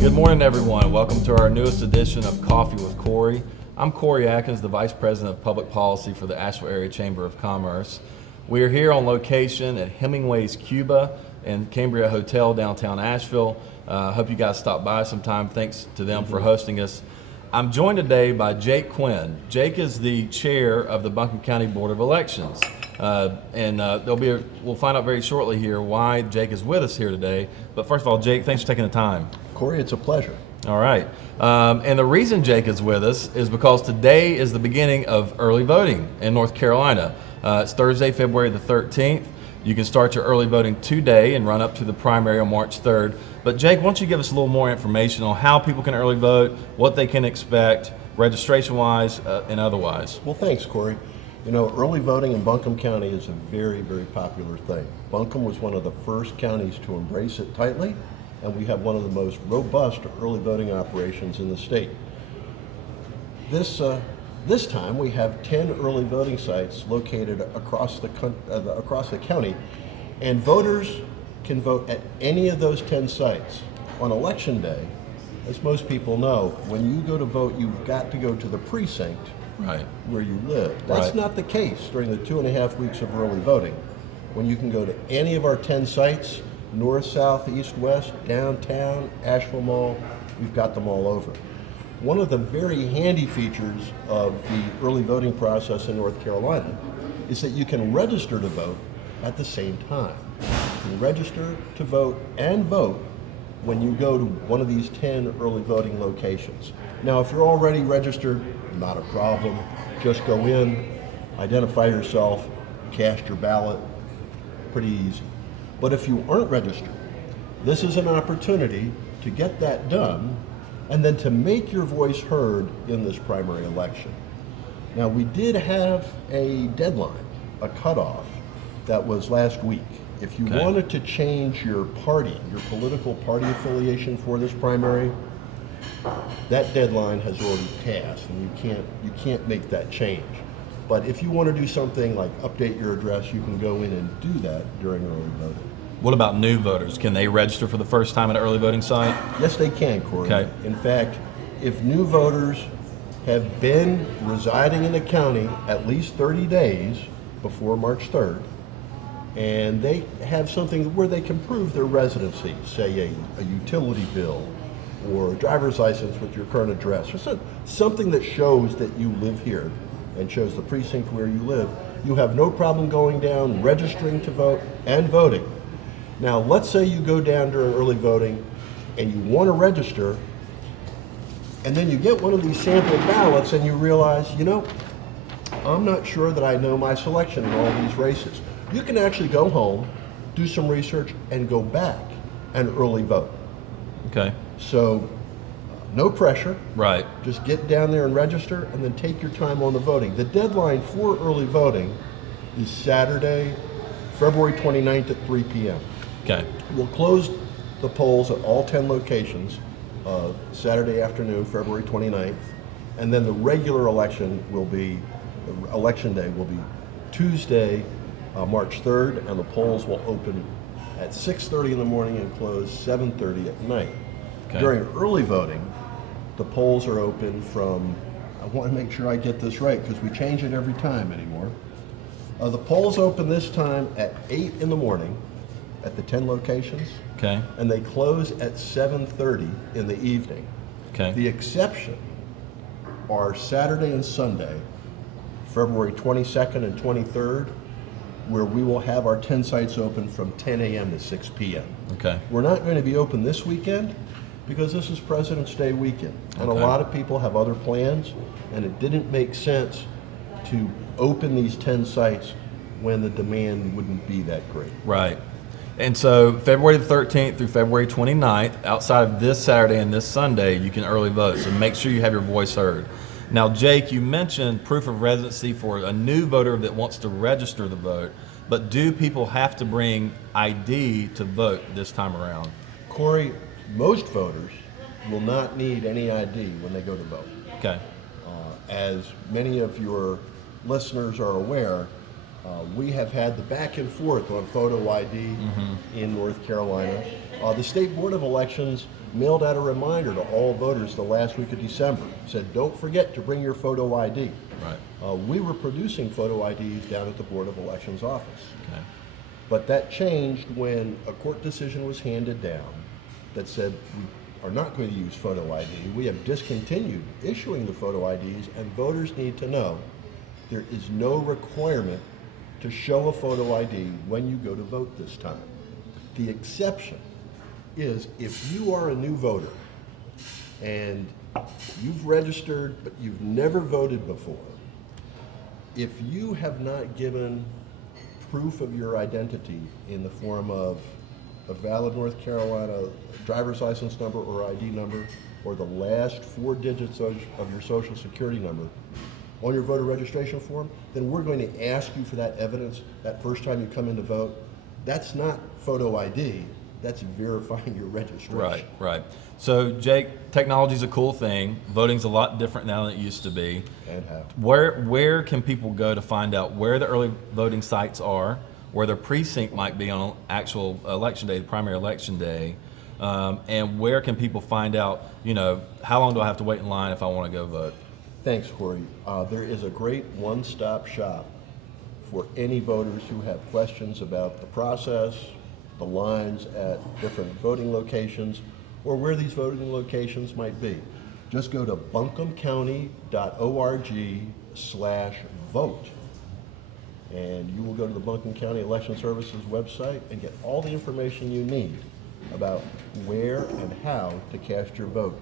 Good morning, everyone. Welcome to our newest edition of Coffee with Corey. I'm Corey Atkins, the Vice President of Public Policy for the Asheville Area Chamber of Commerce. We are here on location at Hemingway's Cuba and Cambria Hotel, downtown Asheville. Hope you guys stop by sometime. Thanks to them for hosting us. I'm joined today by Jake Quinn. Jake is the chair of the Buncombe County Board of Elections. We'll find out very shortly here why Jake is with us here today. But first of all, Jake, thanks for taking the time. Corey, it's a pleasure. All right. And the reason Jake is with us is because today is the beginning of early voting in North Carolina. It's Thursday, February the 13th. You can start your early voting today and run up to the primary on March 3rd. But Jake, why don't you give us a little more information on how people can early vote, what they can expect, registration-wise and otherwise? Well, thanks, Corey. You know, early voting in Buncombe County is a very, very popular thing. Buncombe was one of the first counties to embrace it tightly, and we have one of the most robust early voting operations in the state. This time we have 10 early voting sites located across the county, and voters can vote at any of those 10 sites. On election day, as most people know, when you go to vote, you've got to go to the precinct where you live. That's not the case during the 2.5 weeks of early voting, when you can go to any of our 10 sites, north, south, east, west, downtown, Asheville Mall. We've got them all over. One of the very handy features of the early voting process in North Carolina is that you can register to vote at the same time. You can register to vote and vote when you go to one of these 10 early voting locations. Now, if you're already registered, not a problem. Just go in, identify yourself, cast your ballot. Pretty easy. But if you aren't registered, this is an opportunity to get that done and then to make your voice heard in this primary election. Now, we did have a deadline, a cutoff, that was last week. If you wanted to change your party, your political party affiliation for this primary, that deadline has already passed, and you can't make that change. But if you want to do something like update your address, you can go in and do that during early voting. What about new voters? Can they register for the first time at an early voting site? Yes, they can, Corey. Okay. In fact, if new voters have been residing in the county at least 30 days before March 3rd, and they have something where they can prove their residency, say a utility bill or a driver's license with your current address, or something that shows that you live here and shows the precinct where you live, you have no problem going down, registering to vote, and voting. Now, let's say you go down during early voting and you want to register, and then you get one of these sample ballots and you realize, you know, I'm not sure that I know my selection in all these races. You can actually go home, do some research, and go back and early vote. Okay. So, no pressure. Right. Just get down there and register, and then take your time on the voting. The deadline for early voting is Saturday, February 29th at 3 p.m. Okay. We'll close the polls at all 10 locations Saturday afternoon, February 29th, and then the regular election day will be Tuesday, March 3rd, and the polls will open at 6:30 in the morning and close 7:30 at night. Okay. During early voting, the polls are open from, I want to make sure I get this right because we change it every time anymore. The polls open this time at 8 in the morning at the 10 locations. Okay. And they close at 7:30 in the evening. Okay. The exception are Saturday and Sunday, February 22nd and 23rd, where we will have our 10 sites open from 10 a.m. to 6 p.m. Okay. We're not going to be open this weekend because this is President's Day weekend, and a lot of people have other plans, and it didn't make sense to open these 10 sites when the demand wouldn't be that great. Right. And so February the 13th through February 29th, outside of this Saturday and this Sunday, you can early vote. So make sure you have your voice heard. Now, Jake, you mentioned proof of residency for a new voter that wants to register the vote, but do people have to bring ID to vote this time around? Corey, most voters will not need any ID when they go to vote. Okay. As many of your listeners are aware, We have had the back and forth on photo ID in North Carolina. The State Board of Elections mailed out a reminder to all voters the last week of December. Said, don't forget to bring your photo ID. Right. We were producing photo IDs down at the Board of Elections office. Okay. But that changed when a court decision was handed down that said we are not going to use photo ID. We have discontinued issuing the photo IDs, and voters need to know there is no requirement to show a photo ID when you go to vote this time. The exception is if you are a new voter and you've registered but you've never voted before, if you have not given proof of your identity in the form of a valid North Carolina driver's license number or ID number, or the last 4 digits of your social security number on your voter registration form, then we're going to ask you for that evidence that first time you come in to vote. That's not photo ID, that's verifying your registration. Right, right. So Jake, technology's a cool thing. Voting's a lot different now than it used to be. And how? Where can people go to find out where the early voting sites are, where their precinct might be on actual election day, the primary election day, and where can people find out, how long do I have to wait in line if I want to go vote? Thanks, Corey. There is a great one-stop shop for any voters who have questions about the process, the lines at different voting locations, or where these voting locations might be. Just go to buncombecounty.org/vote, and you will go to the Buncombe County Election Services website and get all the information you need about where and how to cast your vote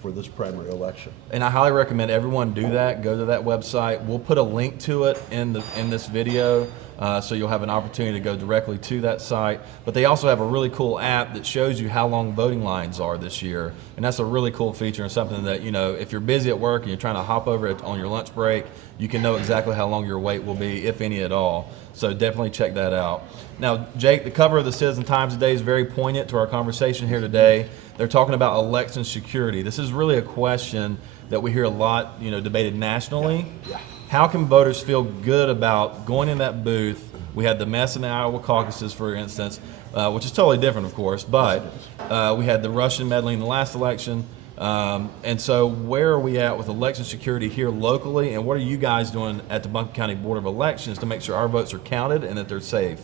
for this primary election. And I highly recommend everyone do that. Go to that website. We'll put a link to it in this video, so you'll have an opportunity to go directly to that site. But they also have a really cool app that shows you how long voting lines are this year, and that's a really cool feature and something that, if you're busy at work and you're trying to hop over it on your lunch break, you can know exactly how long your wait will be, if any at all. So definitely check that out. Now, Jake, the cover of the Citizen Times today is very poignant to our conversation here today. They're talking about election security. This is really a question that we hear a lot, debated nationally. Yeah. How can voters feel good about going in that booth? We had the mess in the Iowa caucuses, for instance, which is totally different, of course, but we had the Russian meddling in the last election. And so where are we at with election security here locally, and what are you guys doing at the Buncombe County Board of Elections to make sure our votes are counted and that they're safe?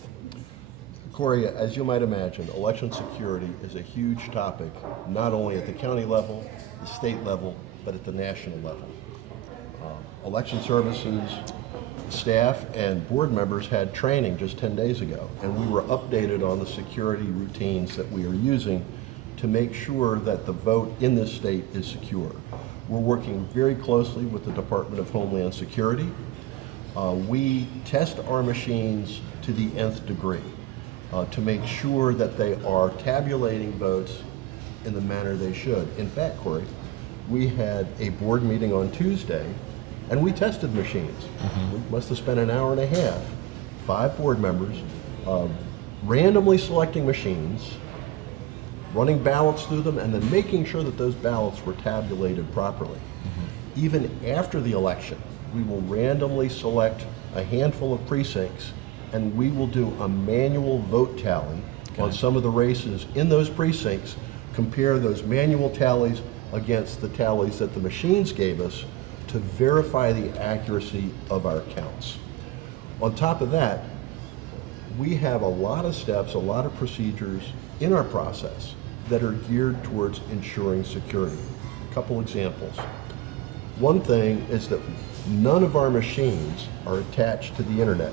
Corey, as you might imagine, election security is a huge topic, not only at the county level, the state level, but at the national level. Election services staff and board members had training just 10 days ago, and we were updated on the security routines that we are using to make sure that the vote in this state is secure. We're working very closely with the Department of Homeland Security. We test our machines to the nth degree to make sure that they are tabulating votes in the manner they should. In fact, Corey, we had a board meeting on Tuesday and we tested machines. We must have spent an hour and a half, 5 board members, randomly selecting machines, running ballots through them, and then making sure that those ballots were tabulated properly. Even after the election, we will randomly select a handful of precincts and we will do a manual vote tally on some of the races in those precincts, compare those manual tallies against the tallies that the machines gave us to verify the accuracy of our counts. On top of that, we have a lot of steps, a lot of procedures in our process that are geared towards ensuring security. A couple examples. One thing is that none of our machines are attached to the internet.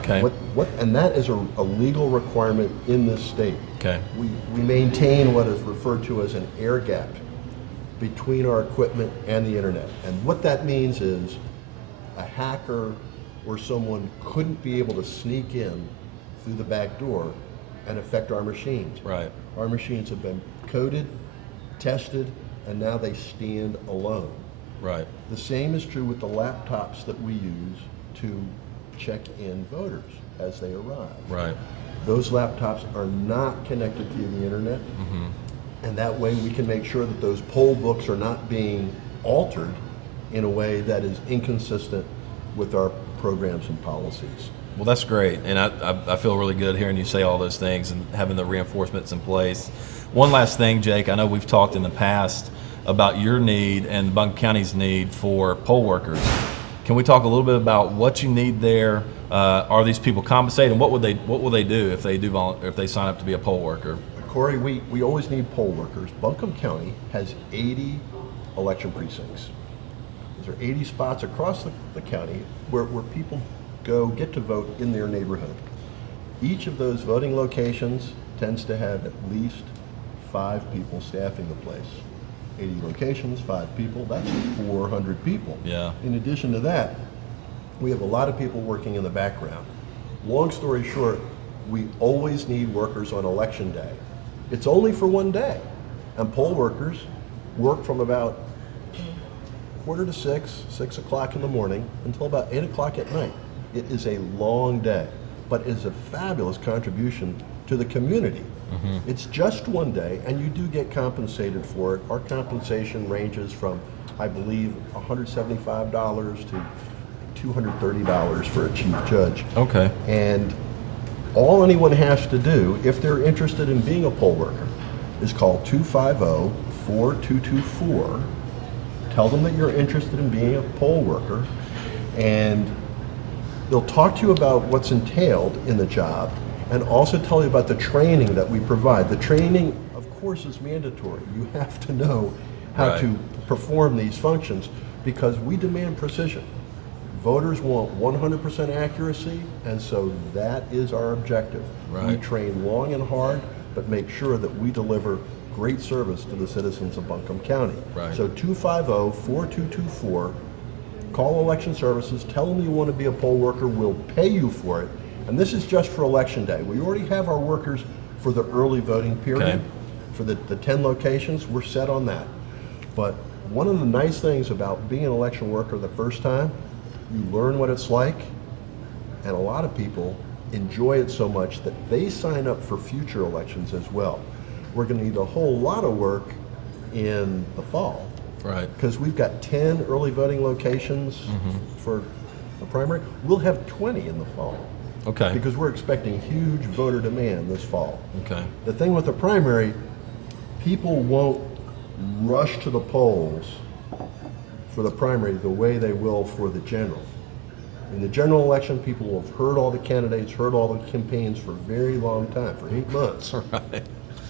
Okay. And that is a legal requirement in this state. Okay. We maintain what is referred to as an air gap between our equipment and the internet. And what that means is a hacker or someone couldn't be able to sneak in through the back door and affect our machines. Right. Our machines have been coded, tested, and now they stand alone. Right. The same is true with the laptops that we use to check in voters as they arrive. Right. Those laptops are not connected to the internet, and that way we can make sure that those poll books are not being altered in a way that is inconsistent with our programs and policies. Well, that's great, and I feel really good hearing you say all those things and having the reinforcements in place. One last thing, Jake, I know we've talked in the past about your need and Buncombe County's need for poll workers. Can we talk a little bit about what you need there? Are these people compensated, and what will they do if they sign up to be a poll worker? Corey, we always need poll workers. Buncombe County has 80 election precincts. There are 80 spots across the county where people get to vote in their neighborhood. Each of those voting locations tends to have at least 5 people staffing the place. 80 locations, 5 people, that's 400 people. Yeah. In addition to that, we have a lot of people working in the background. Long story short, we always need workers on election day. It's only for one day, and poll workers work from about 5:45, 6 o'clock in the morning until about 8 o'clock at night. It is a long day, but it is a fabulous contribution to the community. Mm-hmm. It's just one day, and you do get compensated for it. Our compensation ranges from, I believe, $175 to $230 for a chief judge. Okay. And all anyone has to do, if they're interested in being a poll worker, is call 250-4224. Tell them that you're interested in being a poll worker, and they'll talk to you about what's entailed in the job and also tell you about the training that we provide. The training, of course, is mandatory. You have to know how to perform these functions because we demand precision. Voters want 100% accuracy, and so that is our objective. Right. We train long and hard, but make sure that we deliver great service to the citizens of Buncombe County. Right. So 250-4224, call Election Services, tell them you want to be a poll worker, we'll pay you for it. And this is just for Election Day. We already have our workers for the early voting period. Okay. For the 10 locations, we're set on that. But one of the nice things about being an election worker the first time, you learn what it's like, and a lot of people enjoy it so much that they sign up for future elections as well. We're going to need a whole lot of work in the fall. Right. Because we've got 10 early voting locations for the primary. We'll have 20 in the fall. Okay. Because we're expecting huge voter demand this fall. Okay. The thing with the primary, people won't rush to the polls for the primary the way they will for the general. In the general election, people will have heard all the candidates, heard all the campaigns for a very long time, for 8 months. Right.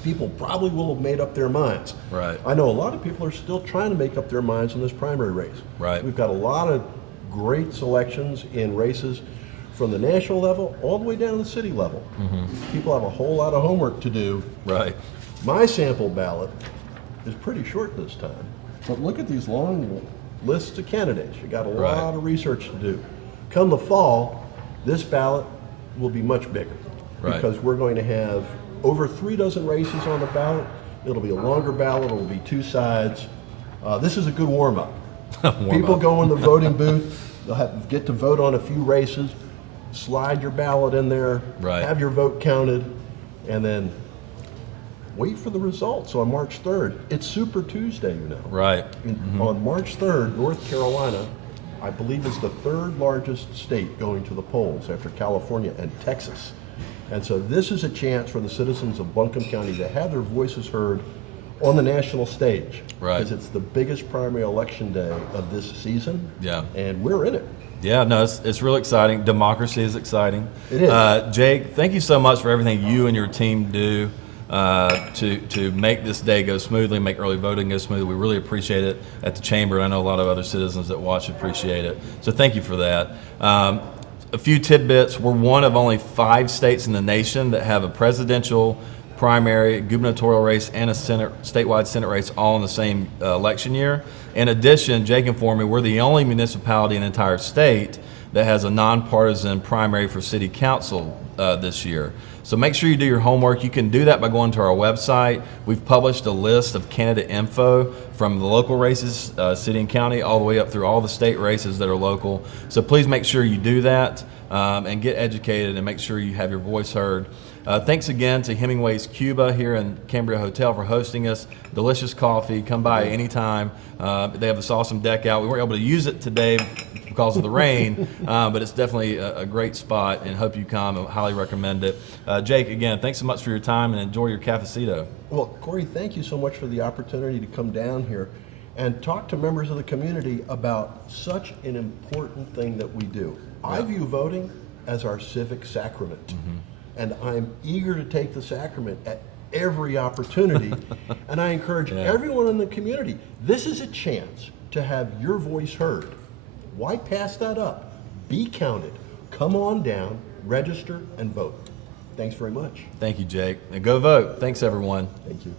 People probably will have made up their minds. Right. I know a lot of people are still trying to make up their minds in this primary race. Right. We've got a lot of great selections in races from the national level all the way down to the city level. People have a whole lot of homework to do. Right. My sample ballot is pretty short this time, but look at these long lists of candidates. You got a lot of research to do. Come the fall, this ballot will be much bigger because we're going to have over 3 dozen races on the ballot. It'll be a longer ballot. It'll be 2 sides. This is a good warm-up. People go in the voting booth. They'll get to vote on a few races. Slide your ballot in there. Have your vote counted, and then wait for the results on March 3rd. It's Super Tuesday, you know. Right. On March 3rd, North Carolina, I believe, is the 3rd largest state going to the polls after California and Texas. And so this is a chance for the citizens of Buncombe County to have their voices heard on the national stage. Right. Because it's the biggest primary election day of this season. Yeah. And we're in it. Yeah, no, it's real exciting. Democracy is exciting. It is. Jake, thank you so much for everything you and your team do to make this day go smoothly, make early voting go smoothly. We really appreciate it at the Chamber. I know a lot of other citizens that watch appreciate it. So thank you for that. A few tidbits. We're one of only 5 states in the nation that have a presidential primary, gubernatorial race, and a statewide Senate race all in the same election year. In addition, Jake informed me we're the only municipality in the entire state that has a nonpartisan primary for city council this year. So make sure you do your homework. You can do that by going to our website. We've published a list of candidate info from the local races, city and county, all the way up through all the state races that are local. So please make sure you do that and get educated and make sure you have your voice heard. Thanks again to Hemingway's Cuba here in Cambria Hotel for hosting us. Delicious coffee. Come by anytime. They have this awesome deck out. We weren't able to use it today because of the rain, but it's definitely a great spot, and hope you come. I highly recommend it. Jake, again, thanks so much for your time, and enjoy your cafecito. Well, Corey, thank you so much for the opportunity to come down here and talk to members of the community about such an important thing that we do. I view voting as our civic sacrament, and I'm eager to take the sacrament at every opportunity, and I encourage everyone in the community. This is a chance to have your voice heard. Why pass that up? Be counted. Come on down, register, and vote. Thanks very much. Thank you, Jake. And go vote. Thanks, everyone. Thank you.